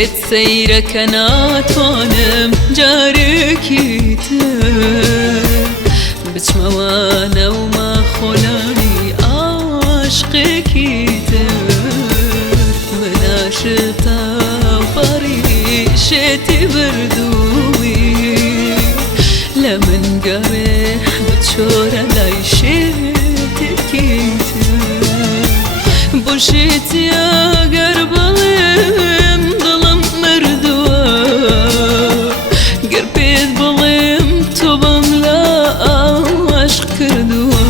پێت سەیرەکە ناتوانم جارێکی تر بچمەوانە و ماخۆلانی عاشقێکی تر من عاشقتا پەڕی شێتی بردووی لە من گەڕێ بچۆرە لای شێتێکی تر بۆ شێتیە گەر بڵێم دڵم مردووە گەر پێت بڵێم تۆ بەم لە عاشق کردووە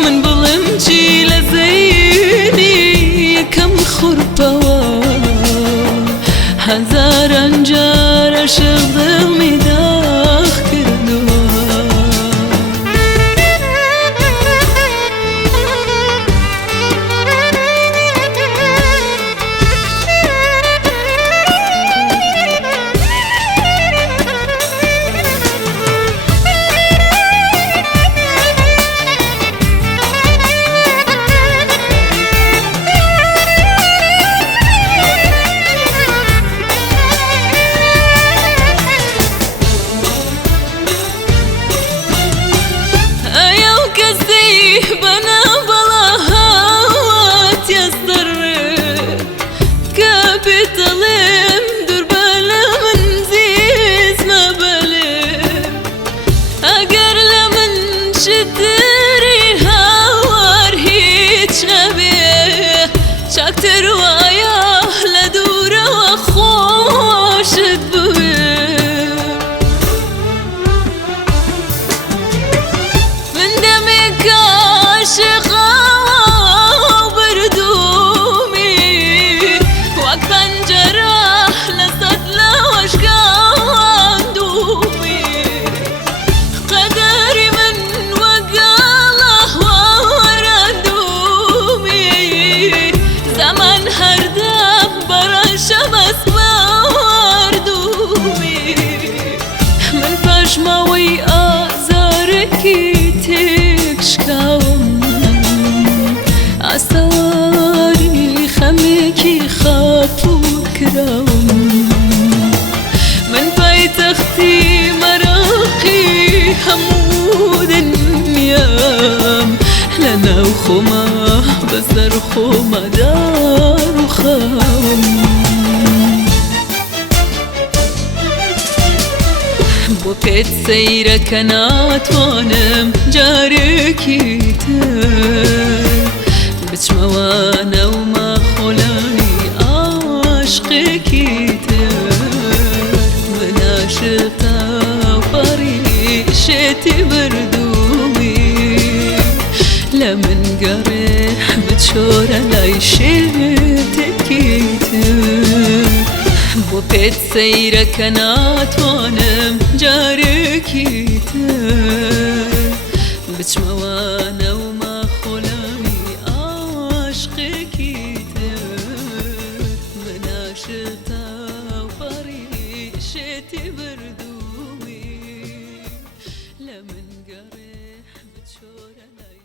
من بڵێم چی لە زەینی یەکەم خوڕپەوە هەزاران جار عاشق دڵمی داغ کردووە چاکتر وایە لە دوورەوە خۆشت بوێ من دەمێک عاشقاوە بردوومی وەک پەنجەرە لە سەد لەوەش گاندوومی قەدەری من وەگەڵە وەڕەندوومی زمان هەردەم بەڕەشەم ئەسپاردوومی من پەشماوەی ئازارێکی تێکشکاوم ئاساری خەمێکی خاپوور کراوم من پایتەختی مەراقی هەموو دنیام لەناو خۆما بەسەر خۆما دار و خەوم بۆ پێت سەیرەکە ناتوانم جارێکی تر بچمەوانە و ماخۆلانی عاشقێکی تر من عاشقتا پەڕی شێتی بردووی لە من گەڕێ بچۆرە لای شێتێکی تر بۆ پێت سەیرەکە ناتوانم جارێکی تر بچمەوانە و ماخۆلانی عاشقێکی تر من عاشقتا پەڕی شێتی بردووی لە من گەڕێ بچۆرە لای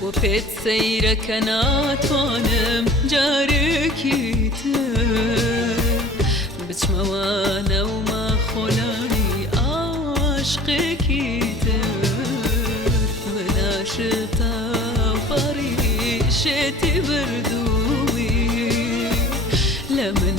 بۆ پێت سەیرەکە ناتوانم جارێکی تر بچمەوانە و ماخۆلانی عاشقێکی تر من عاشقتا پەڕی شێتی بردووی لە من